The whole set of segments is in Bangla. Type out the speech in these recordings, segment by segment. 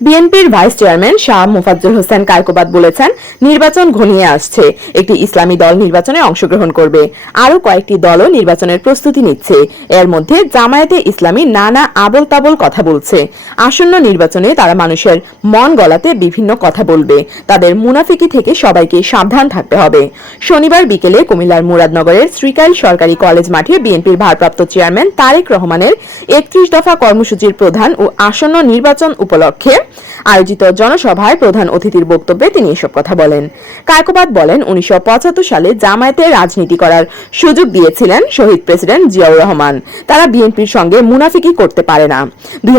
বিএনপির ভাইস চেয়ারম্যান শাহ মুফাজ্জল হোসেন কায়কোবাদ বলেছেন, নির্বাচন ঘনিয়ে আসছে, একটি ইসলামী দল নির্বাচনে অংশগ্রহণ করবে। আরও কয়েকটি দলও নির্বাচনের প্রস্তুতি নিচ্ছে। এর মধ্যে জামায়াতে ইসলামী নানা আবল তাবল কথা বলছে। আসন্ন নির্বাচনে তারা মানুষের মন গলাতে বিভিন্ন কথা বলবে। তাদের মুনাফিকি থেকে সবাইকে সাবধান থাকতে হবে। শনিবার বিকেলে কুমিল্লার মুরাদনগরের শ্রীকাইল সরকারি কলেজ মাঠে বিএনপির ভারপ্রাপ্ত চেয়ারম্যান তারেক রহমানের একত্রিশ দফা কর্মসূচির প্রধান ও আসন্ন নির্বাচন উপলক্ষে আয়োজিত জনসভায় প্রধান অতিথির বক্তব্যে তিনি এসব কথা বলেন। কায়কোবাদ বলেন, উনিশশো সালে জামায়াতে রাজনীতি করার সুযোগ দিয়েছিলেন শহীদ প্রেসিডেন্ট জিয়াউর রহমান। তারা বিএনপির সঙ্গে মুনাফিকি করতে পারে না। দুই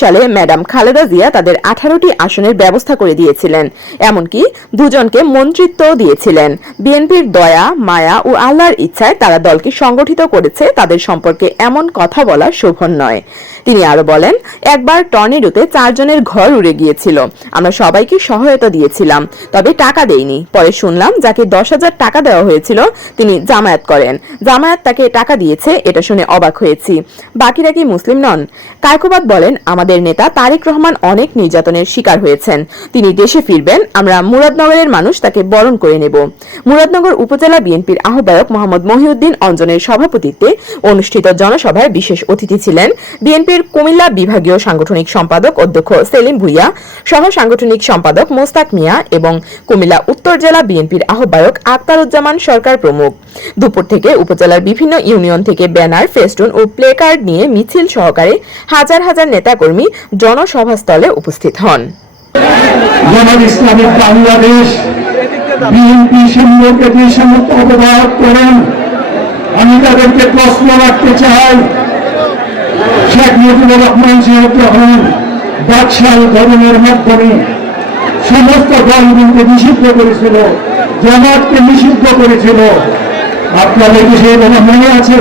সালে ম্যাডাম খালেদা জিয়া তাদের আঠারোটি আসনের ব্যবস্থা করে দিয়েছিলেন। এমনকি দুজনকে মন্ত্রিত্ব দিয়েছিলেন। বিএনপির দয়া, মায়া ও আল্লাহর ইচ্ছায় তারা দলকে সংগঠিত করেছে। তাদের সম্পর্কে এমন কথা বলা শোভন নয়। তিনি আরও বলেন, একবার টর্নেডোতে চারজনের ঘর উড়ে গিয়েছিল। আমরা সবাইকে সহায়তা দিয়েছিলাম, তবে টাকা দেইনি। পরে শুনলাম যাকে দশ হাজার টাকা দেওয়া হয়েছিল, তিনি জামায়াত করেন। জামায়াত তাকে টাকা দিয়েছে, এটা শুনে অবাক হয়েছি। বাকিরা কি মুসলিম নন? কায়কোবাদ বলেন, আমাদের নেতা তারেক রহমান অনেক নির্যাতনের শিকার হয়েছেন। তিনি দেশে ফিরবেন, আমরা মুরাদনগরের মানুষ তাকে বরণ করে নেব। মুরাদনগর উপজেলা বিএনপির আহ্বায়ক মোহাম্মদ মহিউদ্দিন অঞ্জনের সভাপতিত্বে অনুষ্ঠিত জনসভায় বিশেষ অতিথি ছিলেন বিএনপির কুমিল্লা বিভাগীয় সাংগঠনিক সম্পাদক অধ্যক্ষ সেলিম ভুইয়া সহ সাংগঠনিক সম্পাদক মোস্তাক মিয়া এবং কুমিল্লা উত্তর জেলা বিএনপির আহ্বায়ক আক্তারুজ্জামান সরকার প্রমুখ। দুপুর থেকে উপজেলার বিভিন্ন ইউনিয়ন থেকে ব্যানার, ফেস্টুন ও প্লেকার্ড নিয়ে মিছিল সহকারে হাজার হাজার নেতাকর্মী জনসভাস্থলে উপস্থিত হন। বিএনপি সম্পর্কে যে সমস্ত অপবাদ করেন। আমি তাদেরকে প্রশ্ন রাখতে চাই। শেখ মুজিবুর রহমান সাহেব যখন বাদশাল ধরনের মাধ্যমে সমস্ত দলগুলোকে নিষিদ্ধ করেছিল, জামাতকে নিষিদ্ধ করেছিল। আপনাদের কি সেই কথা মনে আছে?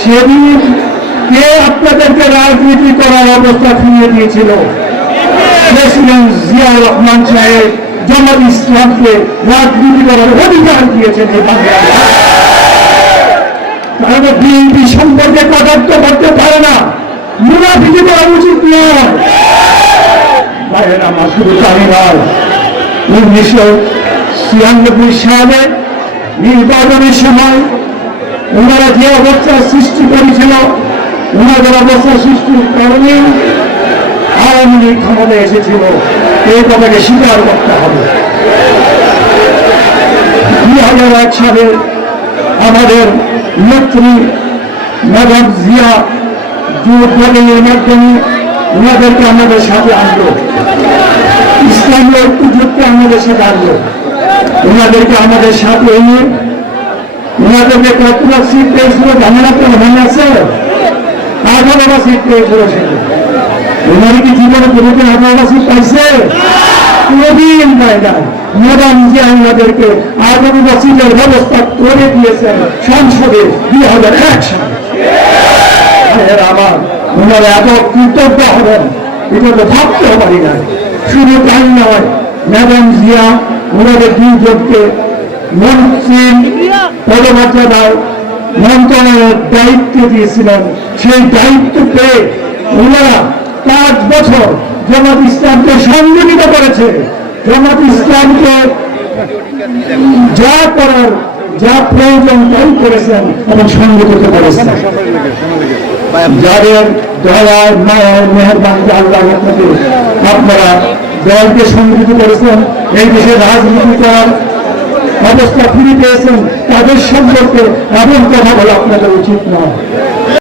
সেদিন কে আপনাদেরকে রাজনীতি করার অবস্থা ফিরিয়ে দিয়েছিল? প্রেসিডেন্ট জিয়া রহমান সাহেব জামাত ইসলামকে রাজনীতি করার অধিকার দিয়েছেন এই বাংলায় তাহলে বিএনপি সম্পর্কে কটাক্ষ করতে পারে না। মুনাফিকি করা উচিত নয়। ভাইয়েরা শুধু তাই উনিশশো ছিয়ানব্বই সালে নির্বাচনের সময় ওনারা যে অবস্থার সৃষ্টি করেছিল ওনাদের অবস্থা সৃষ্টির কারণে আওয়ামী লীগ ক্ষমতায় এসেছিল। এই কথাকে স্বীকার করতে হবে। দুই হাজার এক সালে আমাদের নেত্রী ম্যাডাম জিয়া দলের মাধ্যমে ওনাদেরকে আমাদের সাথে আনলো। ইসলামী ঐক্যজোটকে আমাদের সাথে আনলো। ওনাদেরকে আমাদের সাথে এনে ওনাদেরকে কতটা সিট পেয়েছিল জানেন আপনার মনে আছে? আঠারোটা সিট পেয়েছিল সেটা। ওনারা কি জীবনে কোনোদিন আঠারোটা সিট পাইছে? না যে আমাদেরকে ব্যবস্থা করে দিয়েছেন সংসদে দুই হাজার এক সালে। ভাইয়েরা আমার ওনারা এত কৃতজ্ঞ হবেন এটা তো ভাবতেও পারি না। শুধু তাই নয়, ম্যাডাম জিয়া ওনাদের দুইজনকে মন্ত্রী পদমর্যাদায় মন্ত্রণালয়ের দায়িত্ব দিয়েছিলেন। সেই দায়িত্ব পেয়ে ওনারা পাঁচ বছর জামাত ইসলামকে সংগঠিত করেছে। জামাত ইসলামকে যা করার, যা প্রয়োজন তাই করেছেন এবং সংগঠিত করেছেন। যাদের দয়ার মায়ের মেহরবানি আল্লাহ আপনাকে আপনারা দলকে সংগঠিত করেছেন, এই দেশে রাজনীতি করার অবস্থা ফিরে পেয়েছেন, তাদের সম্পর্কে এমন কথা বলা আপনাদের উচিত নয়।